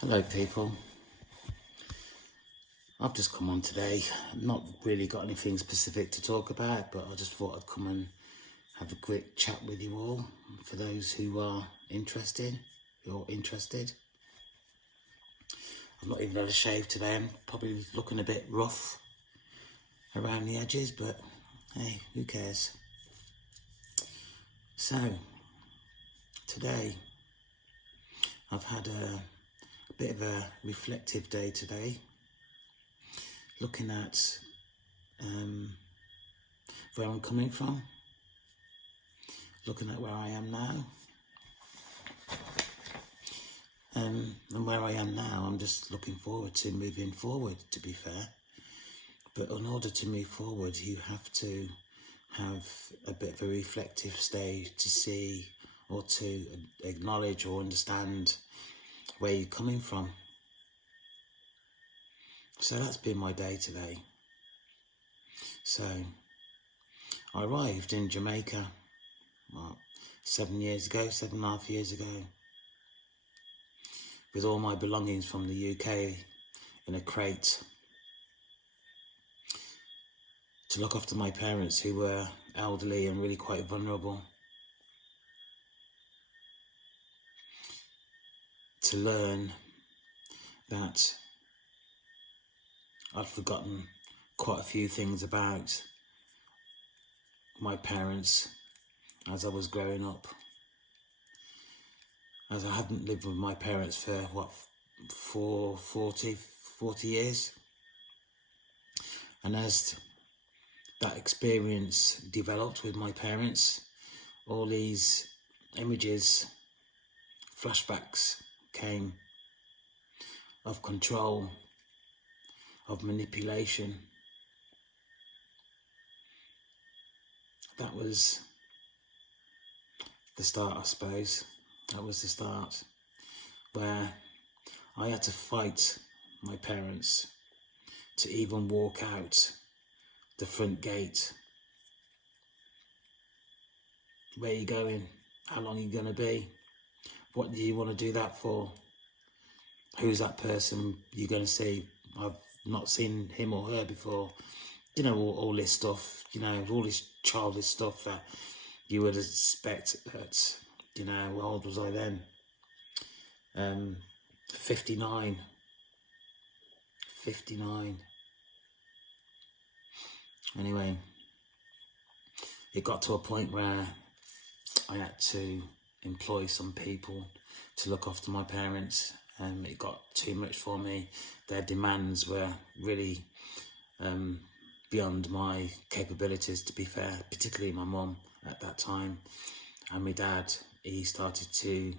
Hello people, I've just come on today, not really got anything specific to talk about, but I just thought I'd come and have a quick chat with you all, for those who are interested. I've not even had a shave today, I'm probably looking a bit rough around the edges, but hey, who cares? So, today, I've had a bit of a reflective day today, looking at where I'm coming from, looking at where I am now. And where I am now, I'm just looking forward to moving forward, to be fair. But in order to move forward, you have to have a bit of a reflective stage to see or to acknowledge or understand where you're coming from. So that's been my day today. So I arrived in Jamaica, 7.5 years ago, with all my belongings from the UK in a crate, to look after my parents, who were elderly and really quite vulnerable, to learn that I'd forgotten quite a few things about my parents as I was growing up, as I hadn't lived with my parents for 40 years. And as that experience developed with my parents, all these images, flashbacks came of control, of manipulation. That was the start, I suppose. That was the start, where I had to fight my parents to even walk out the front gate. Where are you going? How long are you going to be? What do you want to do that for? Who's that person you're going to see? I've not seen him or her before. You know, all this stuff, you know, all this childish stuff that you would expect at, you know, how old was I then? 59. Anyway, it got to a point where I had to employ some people to look after my parents. It got too much for me. Their demands were really beyond my capabilities, to be fair, particularly my mum at that time. And my dad, he started to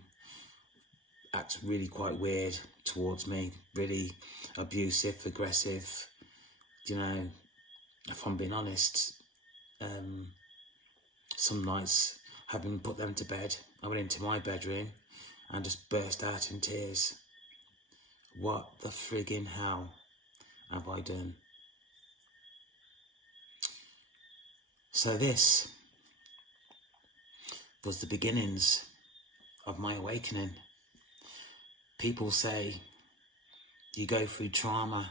act really quite weird towards me, really abusive, aggressive. You know, if I'm being honest, some nights, having put them to bed, I went into my bedroom and just burst out in tears. What the friggin' hell have I done? So this was the beginnings of my awakening. People say you go through trauma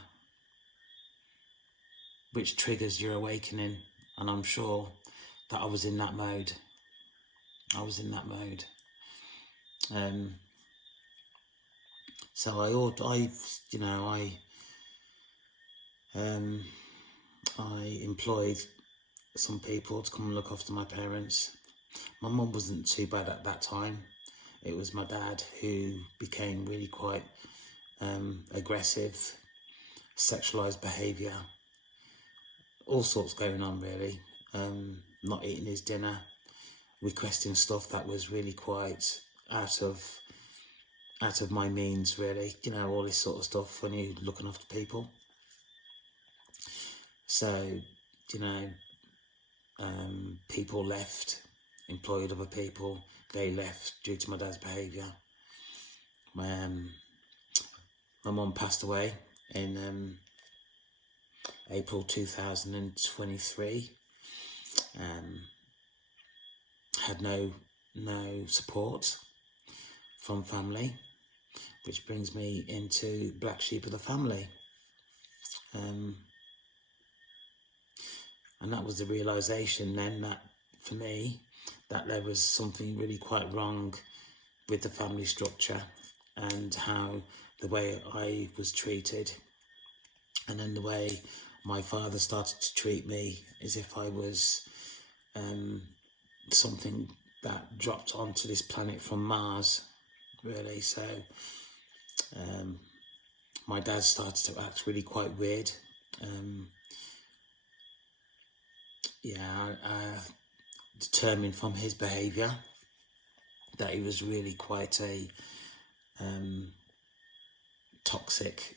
which triggers your awakening, and I'm sure that I was in that mode. So I employed some people to come and look after my parents. My mum wasn't too bad at that time. It was my dad who became really quite aggressive, sexualized behaviour, all sorts going on really. Not eating his dinner, requesting stuff that was really quite out of my means, really. You know, all this sort of stuff when you're looking after people. So, you know, people left, employed other people. They left due to my dad's behaviour. My mum passed away in April 2023. Had no support from family. which brings me into black sheep of the family. And that was the realisation then that, for me, that there was something really quite wrong with the family structure and how the way I was treated, and then the way my father started to treat me as if I was something that dropped onto this planet from Mars, really. So my dad started to act really quite weird. I determined from his behaviour that he was really quite a toxic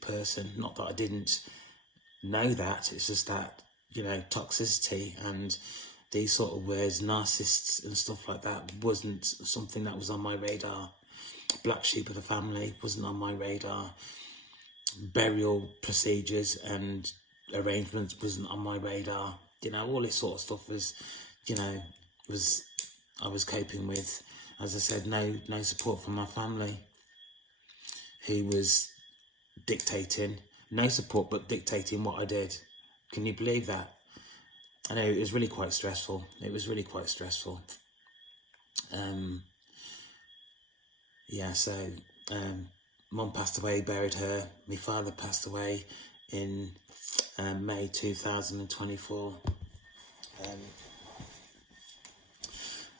person. Not that I didn't know that, it's just that, you know, toxicity and these sort of words, narcissists and stuff like that, wasn't something that was on my radar. Black sheep of the family wasn't on my radar. Burial procedures and arrangements wasn't on my radar. You know, all this sort of stuff was, you know, I was coping with. As I said, no support from my family, who was dictating, no support, but dictating what I did. Can you believe that? I know, it was really quite stressful. It was really quite stressful. So Mum passed away, buried her. My father passed away in May 2024.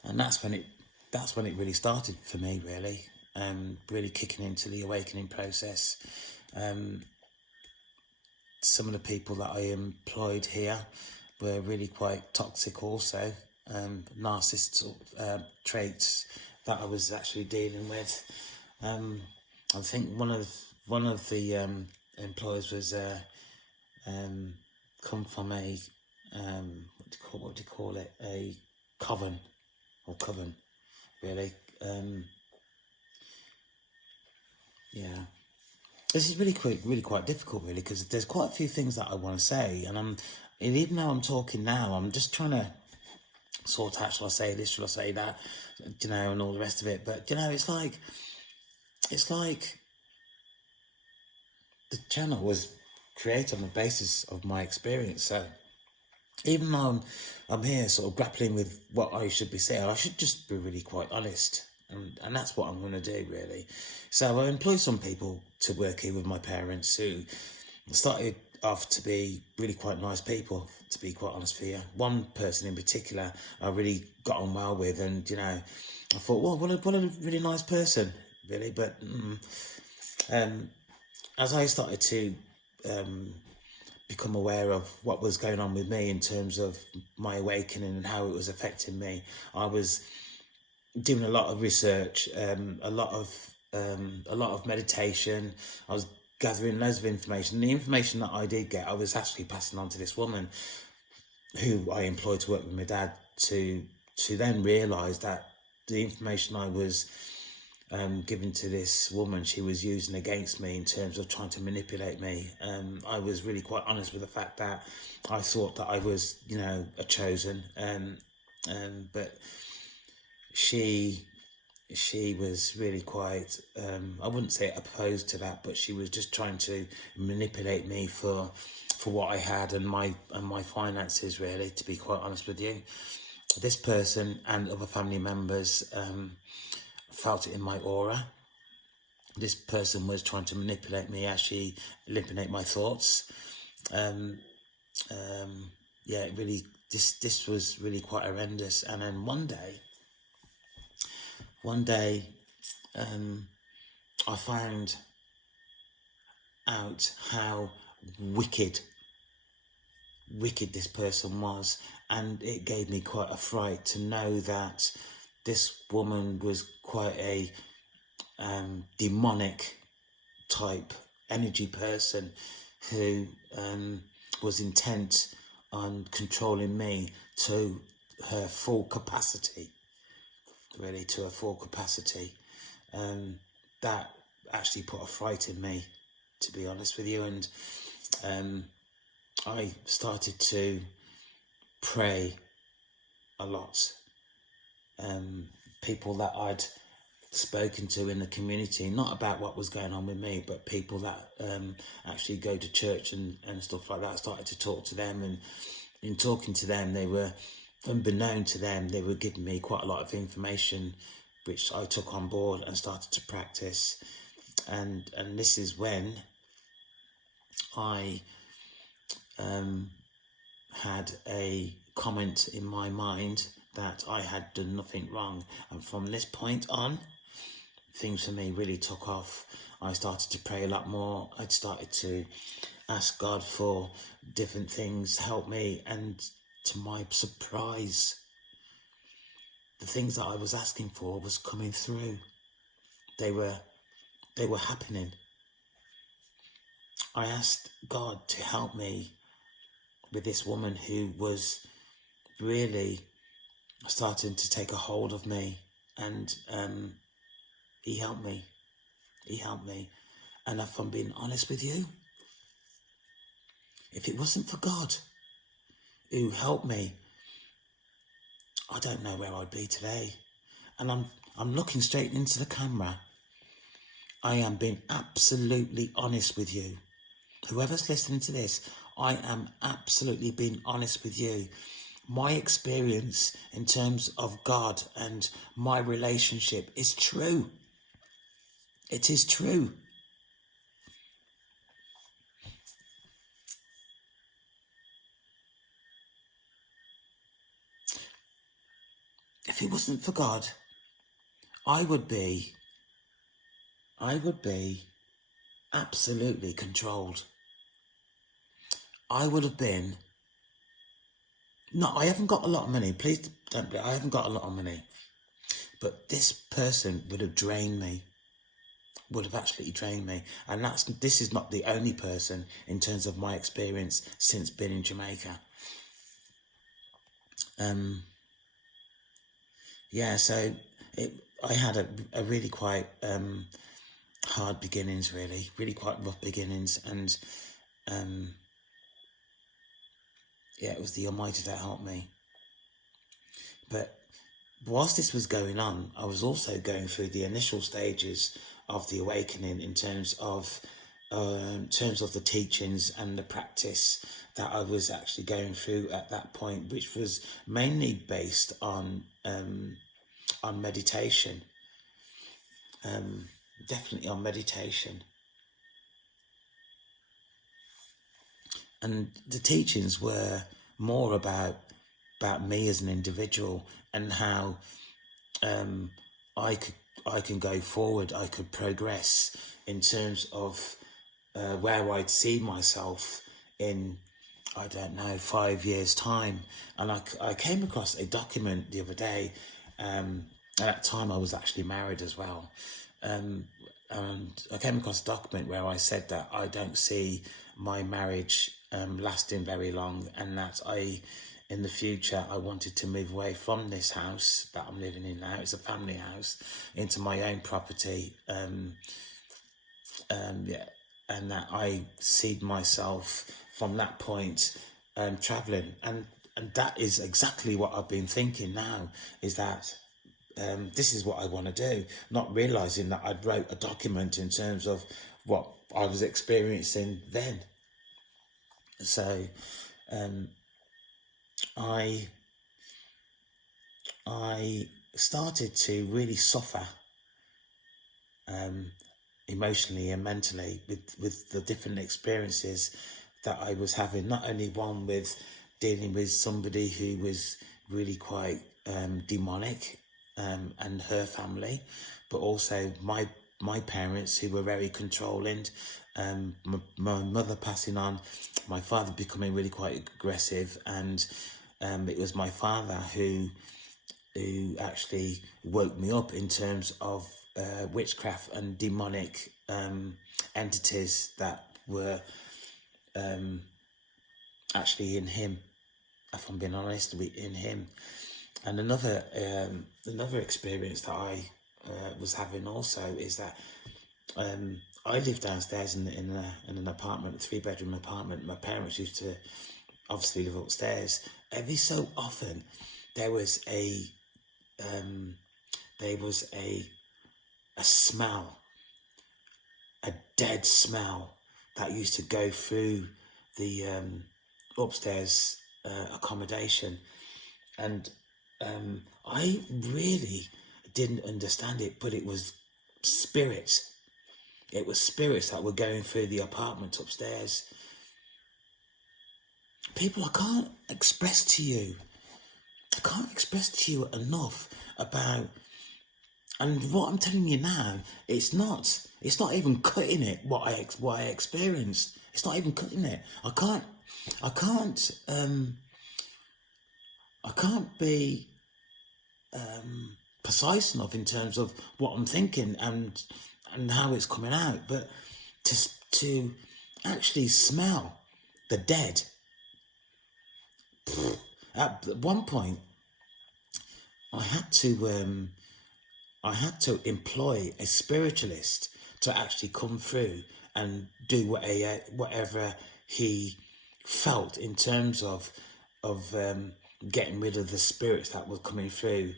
And that's when it really started for me, really. Really kicking into the awakening process. Some of the people that I employed here were really quite toxic also. Narcissist traits that I was actually dealing with. I think one of the employees was come from a what do you call it? A coven, really. This is really quite difficult, really, because there's quite a few things that I want to say, and even though I'm talking now, I'm just trying to sort out, shall I say this, shall I say that, you know, and all the rest of it. But, you know, it's like the channel was created on the basis of my experience. So even though I'm here sort of grappling with what I should be saying, I should just be really quite honest. And that's what I'm going to do, really. So I employed some people to work here with my parents who started off to be really quite nice people, to be quite honest with you. One person in particular I really got on well with, and, you know, I thought, well, what a really nice person, really. But as I started to become aware of what was going on with me in terms of my awakening and how it was affecting me, I was doing a lot of research, a lot of meditation. I was gathering loads of information. The information that I did get, I was actually passing on to this woman who I employed to work with my dad, to then realise that the information I was given to this woman, she was using against me in terms of trying to manipulate me. I was really quite honest with the fact that I thought that I was, you know, a chosen, but she was really quite, I wouldn't say opposed to that, but she was just trying to manipulate me for what I had and my finances, really, to be quite honest with you. This person and other family members felt it in my aura. This person was trying to manipulate me, actually eliminate my thoughts. It really, this was really quite horrendous. And then one day, I found out how wicked this person was, and it gave me quite a fright to know that this woman was quite a demonic type energy person who was intent on controlling me to her full capacity. Really, to a full capacity. That actually put a fright in me, to be honest with you. And I started to pray a lot. People that I'd spoken to in the community, not about what was going on with me, but people that actually go to church and stuff like that. I started to talk to them, and in talking to them, they were, unbeknown to them, they were giving me quite a lot of information, which I took on board and started to practice. And this is when I had a comment in my mind that I had done nothing wrong. And from this point on, things for me really took off. I started to pray a lot more. I'd started to ask God for different things, help me, and to my surprise, the things that I was asking for was coming through. They were happening. I asked God to help me with this woman who was really starting to take a hold of me, and he helped me. He helped me. And if I'm being honest with you, if it wasn't for God who helped me, I don't know where I'd be today. And I'm looking straight into the camera. I am being absolutely honest with you. Whoever's listening to this, I am absolutely being honest with you. My experience in terms of God and my relationship is true. It is true. If it wasn't for God, I would be absolutely controlled. I would have been, no, I haven't got a lot of money. Please don't, I haven't got a lot of money. But this person would have drained me, would have absolutely drained me. And this is not the only person in terms of my experience since being in Jamaica. Yeah, so I had a really quite hard beginnings, really quite rough beginnings, and yeah, it was the Almighty that helped me. But whilst this was going on, I was also going through the initial stages of the awakening in terms of the teachings and the practice that I was actually going through at that point, which was mainly based on meditation. Definitely on meditation. And the teachings were more about me as an individual, and how I can go forward, I could progress in terms of where I'd see myself in, I don't know, 5 years' time. And I came across a document the other day. At that time I was actually married as well. And I came across a document where I said that I don't see my marriage lasting very long, and that in the future I wanted to move away from this house that I'm living in now. It's a family house, into my own property. Yeah, and that I see myself from that point traveling, and that is exactly what I've been thinking now, is that this is what I want to do, not realizing that I'd wrote a document in terms of what I was experiencing then. So I started to really suffer emotionally and mentally with the different experiences that I was having. Not only one with dealing with somebody who was really quite demonic, and her family, but also my parents, who were very controlling, my mother passing on, my father becoming really quite aggressive, and it was my father who actually woke me up in terms of witchcraft and demonic entities that were actually in him, if I'm being honest, in him. And another experience that I was having also is that I lived downstairs in an apartment, a 3-bedroom apartment. My parents used to obviously live upstairs. Every so often, there was a a smell, a dead smell that used to go through the upstairs accommodation. And I really didn't understand it, but it was spirits. It was spirits that were going through the apartment upstairs. People, I can't express to you enough about, and what I'm telling you now, it's not even cutting it, what I experienced. It's not even cutting it. I can't be precise enough in terms of what I'm thinking and how it's coming out, but to actually smell the dead. At one point, I had to employ a spiritualist to actually come through and do whatever he felt in terms of getting rid of the spirits that were coming through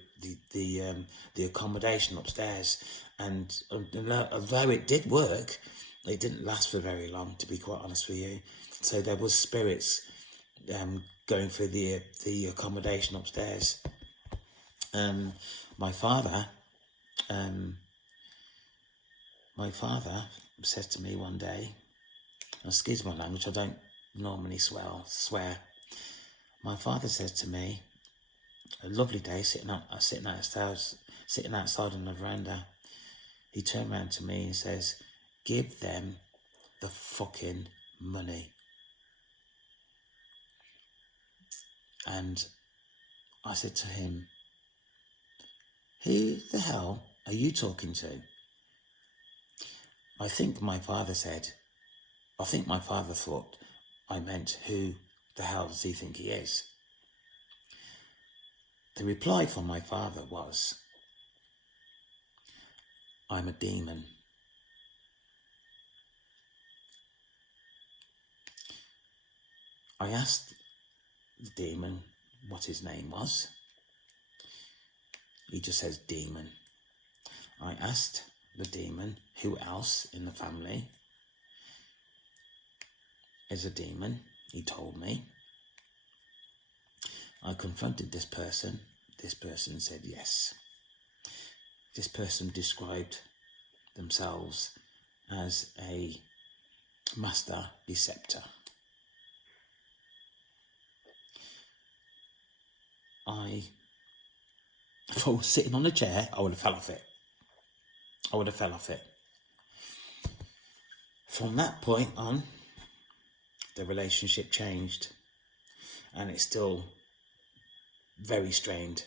the accommodation upstairs. And although it did work, it didn't last for very long, to be quite honest with you. So there was spirits going through the accommodation upstairs. My father said to me one day, excuse my language, I don't normally swear. My father said to me, a lovely day, sitting outside on the veranda, he turned around to me and says, "Give them the fucking money." And I said to him, "Who the hell are you talking to?" I think my father thought I meant, who the hell does he think he is? The reply from my father was, "I'm a demon." I asked the demon what his name was. He just says demon. I asked the demon who else in the family is a demon. He told me. I confronted this person. This person said yes. This person described themselves as a master deceptor. If I was sitting on a chair, I would have fell off it. From that point on, the relationship changed, and it's still very strained.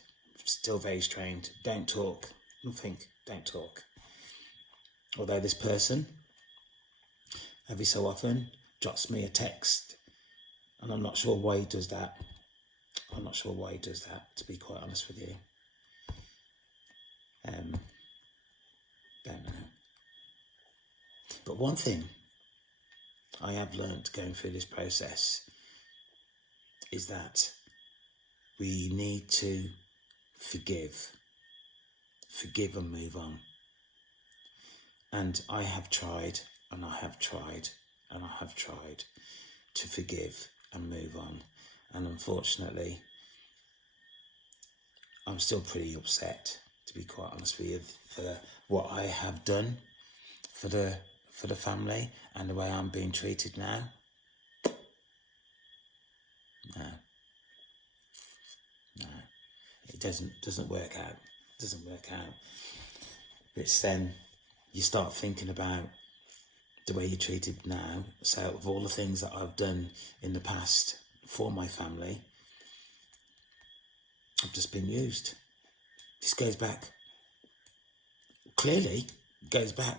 Don't talk. Nothing. Don't talk. Although this person, every so often, drops me a text, and I'm not sure why he does that. To be quite honest with you. Don't know. But one thing I have learned going through this process is that we need to forgive and move on. And I have tried to forgive and move on. And unfortunately, I'm still pretty upset, to be quite honest with you, for what I have done for the family and the way I'm being treated now. No, it doesn't work out. It's then you start thinking about the way you're treated now. So of all the things that I've done in the past for my family, I've just been used. This goes back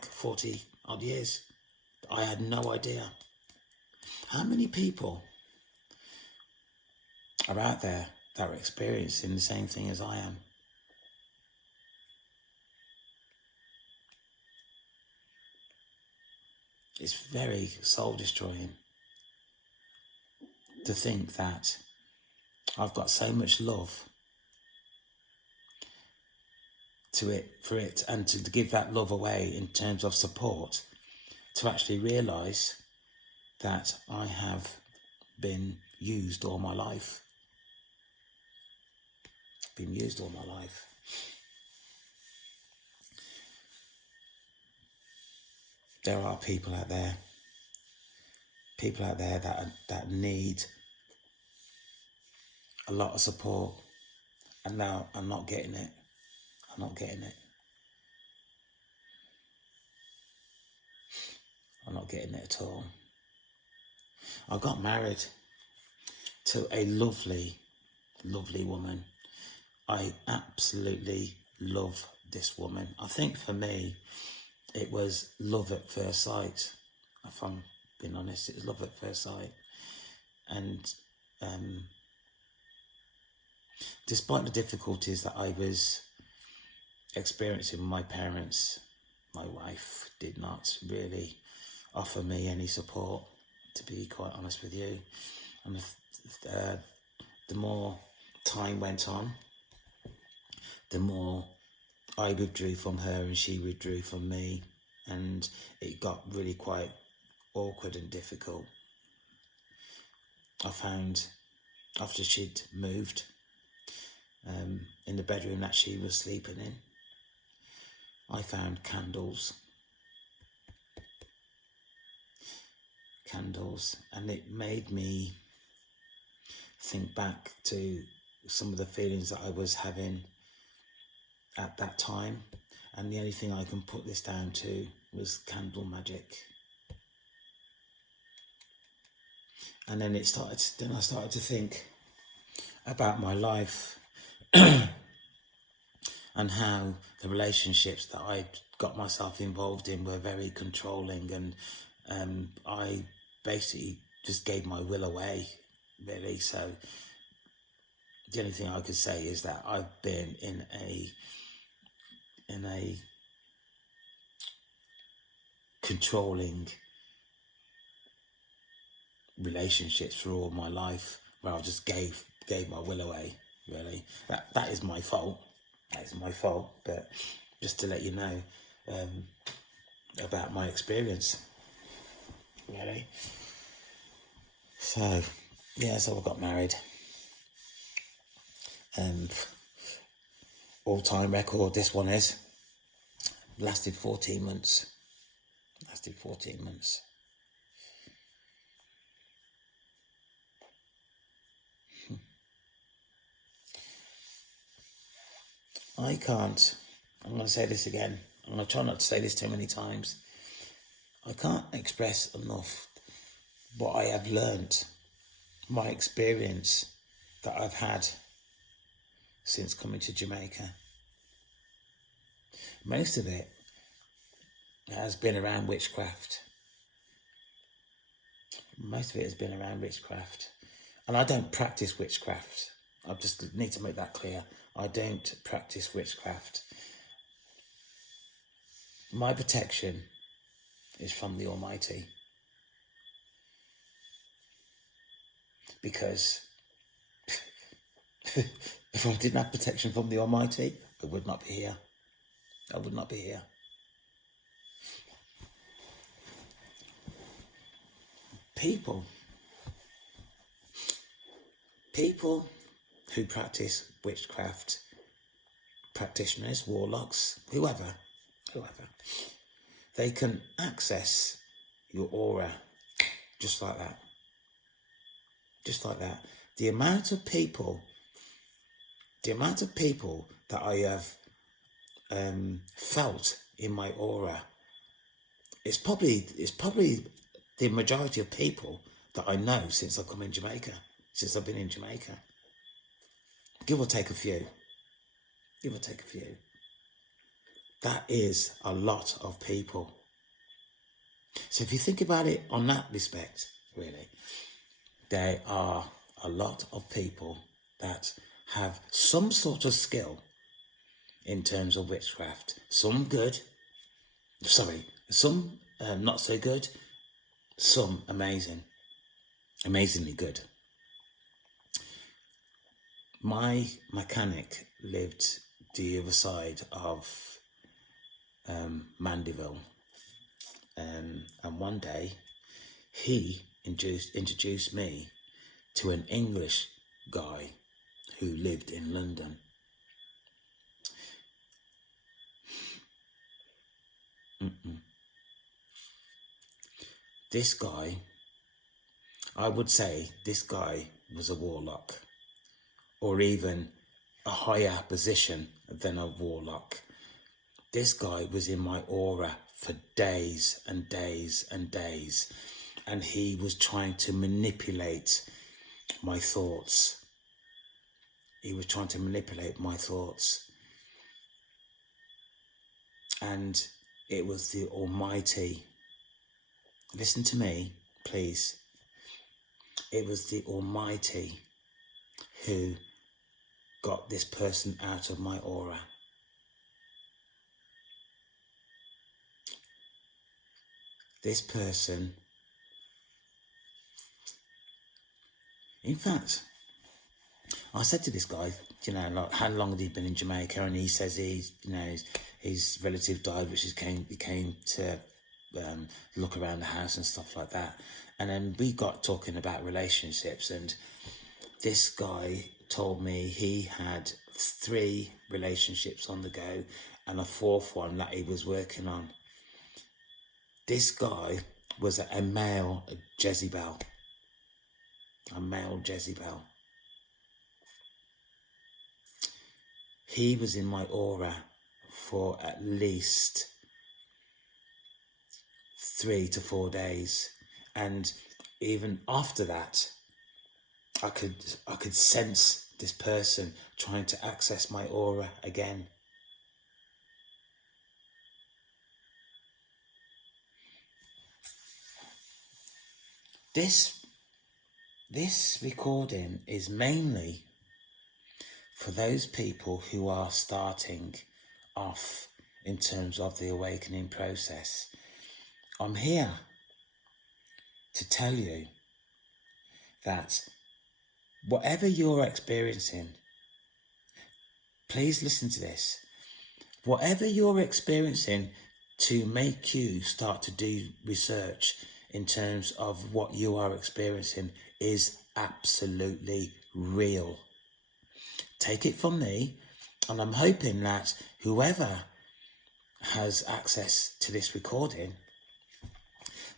40 odd years. I had no idea. How many people are out there that are experiencing the same thing as I am? It's very soul-destroying to think that I've got so much love for it and to give that love away in terms of support, to actually realise that I have been used all my life. Been used all my life. There are people out there that need a lot of support, and now I'm not getting it. I'm not getting it. I'm not getting it at all. I got married to a lovely, lovely woman. I absolutely love this woman. I think for me, it was love at first sight. If I'm being honest, it was love at first sight. And despite the difficulties that I was experiencing with my parents, my wife did not really offer me any support, to be quite honest with you. And the more time went on, the more I withdrew from her and she withdrew from me, and it got really quite awkward and difficult. I found after she'd moved, in the bedroom that she was sleeping in, I found candles, and it made me think back to some of the feelings that I was having at that time, and the only thing I can put this down to was candle magic. And then I started to think about my life and how the relationships that I got myself involved in were very controlling, and I basically just gave my will away, really. So the only thing I could say is that I've been in a controlling relationships for all my life, where I just gave my will away, really. That is my fault. That is my fault. But just to let you know about my experience, really. So yeah, so I got married. All-time record, this one is. Lasted 14 months. I can't, I'm going to say this again, I'm going to try not to say this too many times. I can't express enough what I have learnt, my experience that I've had since coming to Jamaica. Most of it has been around witchcraft. And I don't practice witchcraft. I just need to make that clear. I don't practice witchcraft. My protection is from the Almighty. Because if I didn't have protection from the Almighty, I would not be here. People who practice witchcraft, practitioners, warlocks, whoever, they can access your aura just like that. The amount of people that I have felt in my aura, it's probably the majority of people that I know since I've been in Jamaica. Give or take a few. That is a lot of people. So if you think about it on that respect, really, there are a lot of people that have some sort of skill in terms of witchcraft. Some not so good, some amazingly good. My mechanic lived the other side of Mandeville. And one day he introduced me to an English guy who lived in London. This guy, I would say this guy was a warlock, or even a higher position than a warlock. This guy was in my aura for days and days and days, and he was trying to manipulate my thoughts. He was trying to manipulate my thoughts. And it was the Almighty. Listen to me, please. It was the Almighty who got this person out of my aura. This person, in fact, I said to this guy, like, how long had he been in Jamaica? And he says his relative died, which he came to look around the house and stuff like that. And then we got talking about relationships, and this guy told me he had 3 relationships on the go and a 4th one that he was working on. This guy was a male Jezebel. A male Jezebel. He was in my aura for at least 3 to 4 days. And even after that, I could sense this person trying to access my aura again. This recording is mainly for those people who are starting off in terms of the awakening process. I'm here to tell you that whatever you're experiencing, please listen to this. Whatever you're experiencing to make you start to do research in terms of what you are experiencing is absolutely real. Take it from me, and I'm hoping that whoever has access to this recording,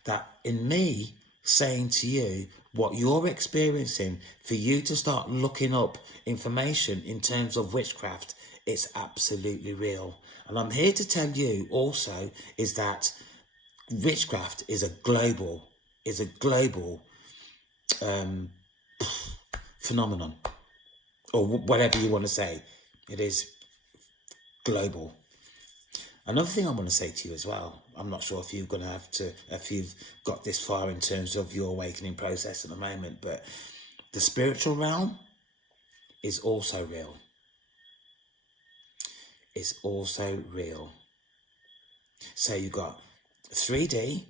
that in me saying to you what you're experiencing, for you to start looking up information in terms of witchcraft, it's absolutely real. And I'm here to tell you also is that witchcraft is a global phenomenon, or whatever you want to say. It is global. Another thing I want to say to you as well, I'm not sure if you've got this far in terms of your awakening process at the moment, but the spiritual realm is also real. It's also real. So you've got 3D,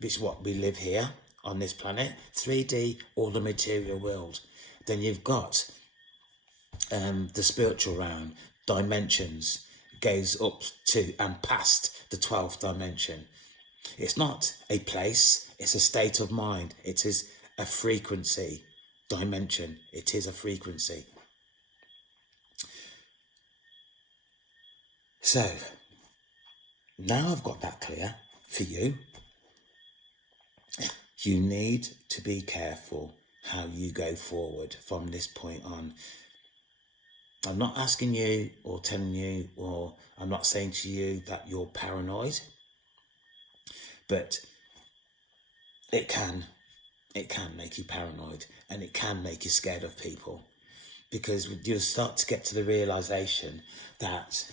which is what we live here on this planet, 3D, all the material world. Then you've got the spiritual realm, dimensions, goes up to and past the 12th dimension. It's not a place, it's a state of mind. It is a frequency dimension. It is a frequency. So, now I've got that clear for you. You need to be careful how you go forward from this point on. I'm not asking you or telling you, or I'm not saying to you that you're paranoid, but it can make you paranoid, and it can make you scared of people, because you'll start to get to the realization that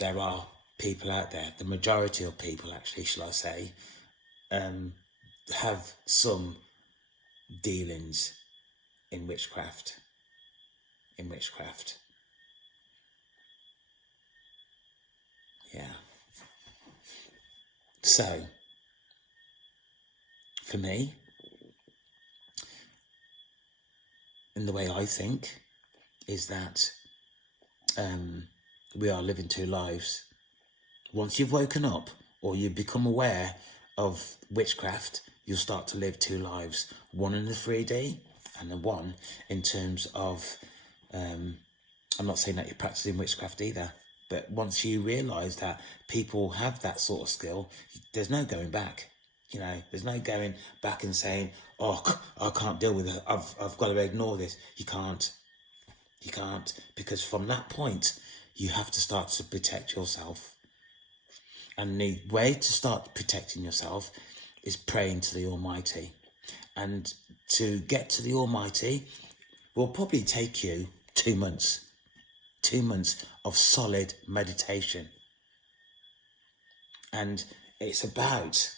there are people out there, the majority of people actually, shall I say, have some dealings in witchcraft. Yeah. So, for me, in the way I think, is that we are living two lives. Once you've woken up or you become aware of witchcraft, you'll start to live two lives. One in the 3D and the one in terms of, I'm not saying that you're practicing witchcraft either, but once you realise that people have that sort of skill, there's no going back. You know, there's no going back and saying, oh, I can't deal with it. I've got to ignore this. You can't. You can't. Because from that point, you have to start to protect yourself. And the way to start protecting yourself is praying to the Almighty. And to get to the Almighty will probably take you 2 months. 2 months of solid meditation. And it's about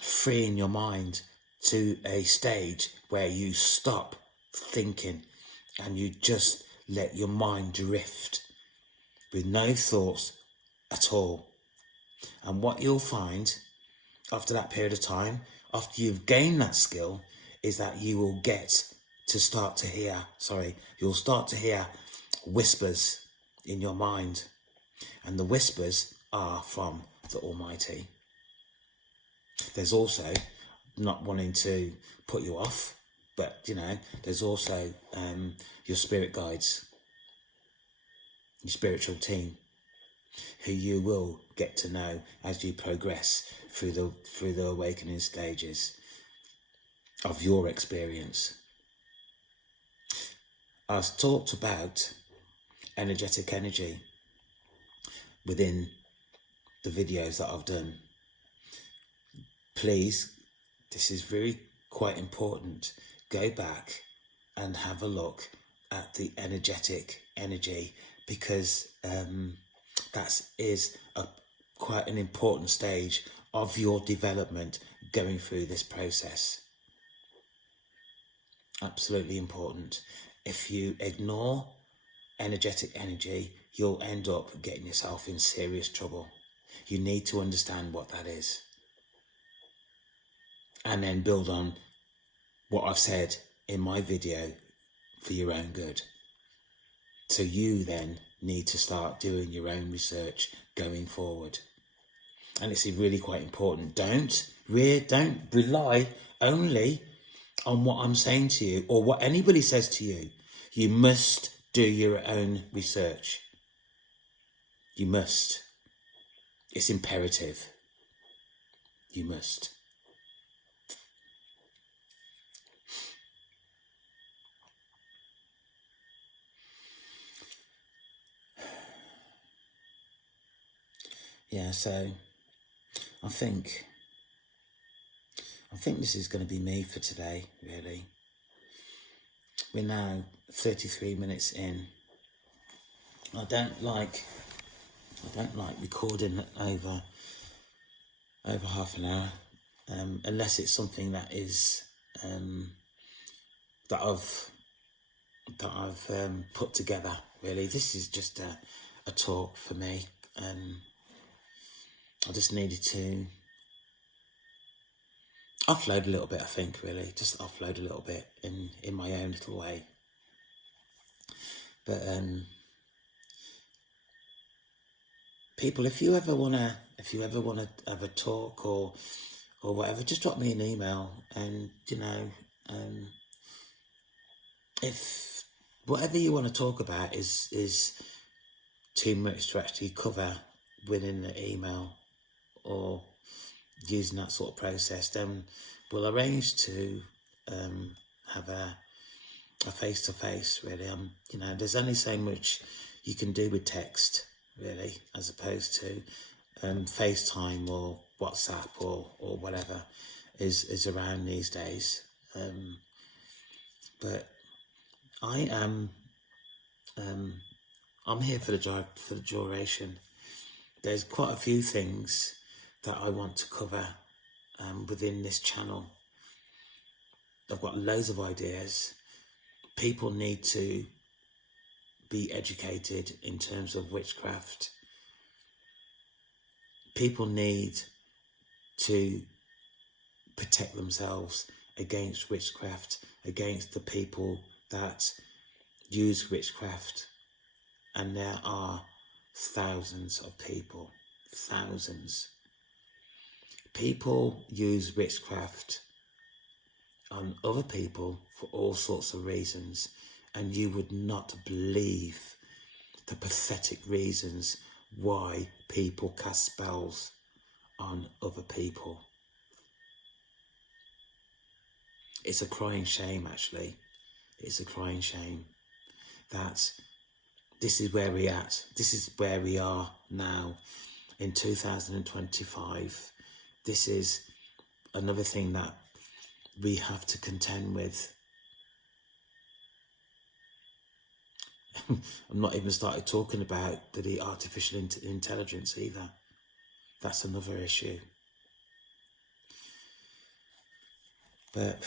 freeing your mind to a stage where you stop thinking and you just let your mind drift with no thoughts at all. And what you'll find after that period of time, after you've gained that skill, is that you will start to hear whispers in your mind. And the whispers are from the Almighty. There's also, not wanting to put you off, but you know, there's also your spirit guides, your spiritual team, who you will get to know as you progress through the awakening stages of your experience. I've talked about energetic energy within the videos that I've done. Please, this is quite important. Go back and have a look at the energetic energy, because that is quite an important stage of your development going through this process. Absolutely important. If you ignore energetic energy, you'll end up getting yourself in serious trouble. You need to understand what that is. And then build on what I've said in my video for your own good. So you then need to start doing your own research going forward. And it's really quite important. Don't rely only on what I'm saying to you or what anybody says to you. You must do your own research. You must. It's imperative. You must. Yeah, so I think this is going to be me for today, really. We're now 33 minutes in. I don't like recording over half an hour, unless it's something that is that I've put together. Really, this is just a talk for me. I just needed to offload a little bit, I think, really. Just offload a little bit in my own little way. But people, if you ever wanna have a talk or whatever, just drop me an email, and you know, if whatever you want to talk about is too much to actually cover within the email or using that sort of process, then we'll arrange to have a face-to-face, really. You know, there's only so much you can do with text, really, as opposed to FaceTime or WhatsApp or whatever is around these days. But I am I'm here for the duration. There's quite a few things that I want to cover within this channel. I've got loads of ideas. People need to be educated in terms of witchcraft. People need to protect themselves against witchcraft, against the people that use witchcraft. And there are thousands of people, thousands. People use witchcraft on other people for all sorts of reasons, and you would not believe the pathetic reasons why people cast spells on other people. It's a crying shame, actually. It's a crying shame that this is where we're at. This is where we are now in 2025. This is another thing that we have to contend with. I'm not even started talking about the artificial intelligence either. That's another issue. But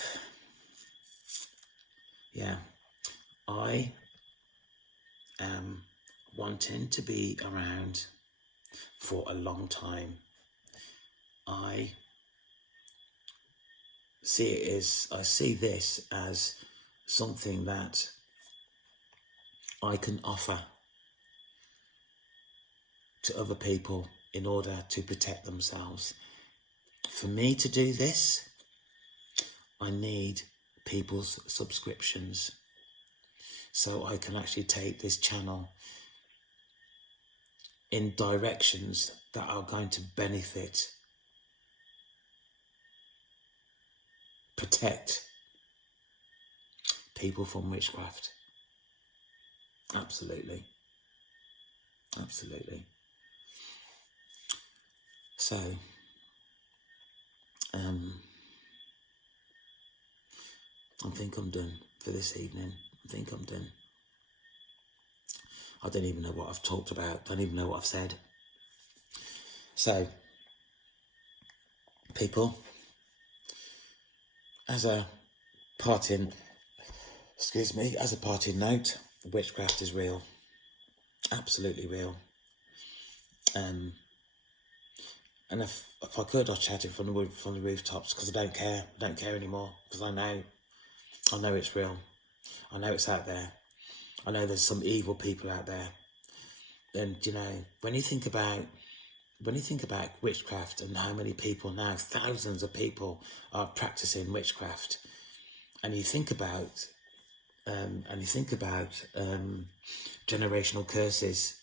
yeah, I am wanting to be around for a long time. I see this as something that I can offer to other people in order to protect themselves. For me to do this, I need people's subscriptions so I can actually take this channel in directions that are going to benefit, protect people from witchcraft. Absolutely. Absolutely. So, I think I'm done for this evening. I think I'm done. I don't even know what I've talked about. Don't even know what I've said. So, people, as a parting note, witchcraft is real. Absolutely real. And if I could, I'd shout it from the rooftops, because I don't care. I don't care anymore, because I know it's real. I know it's out there. I know there's some evil people out there. And you know, when you think about witchcraft and how many people now, thousands of people are practicing witchcraft, and you think about generational curses,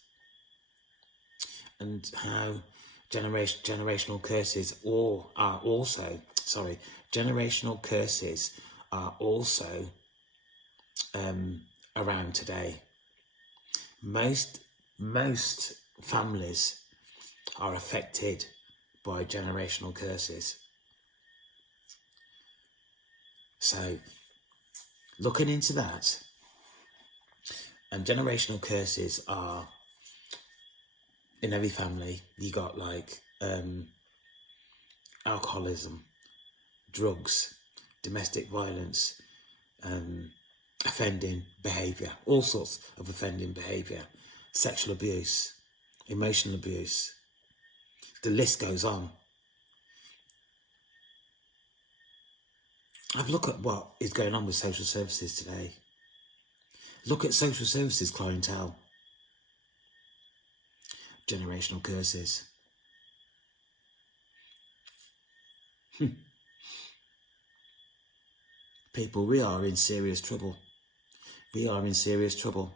and how generational curses are also around today. Most families are affected by generational curses. So, looking into that, and generational curses are in every family. You got like alcoholism, drugs, domestic violence, offending behaviour, all sorts of offending behaviour, sexual abuse, emotional abuse. The list goes on. Have a look at what is going on with social services today. Look at social services clientele. Generational curses. People, we are in serious trouble. We are in serious trouble.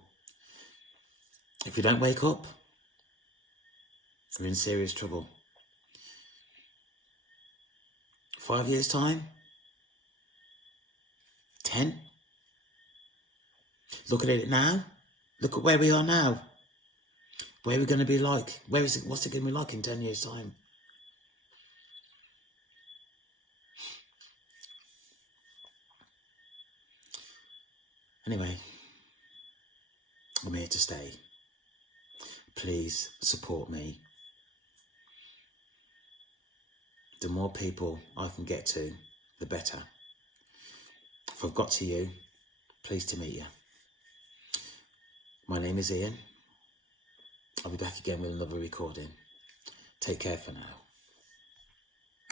If we don't wake up, we're in serious trouble. 5 years' time? 10? Look at it now. Look at where we are now. Where are we going to be like? What's it going to be like in 10 years' time? Anyway, I'm here to stay. Please support me. The more people I can get to, the better. If I've got to you, pleased to meet you. My name is Ian. I'll be back again with another recording. Take care for now.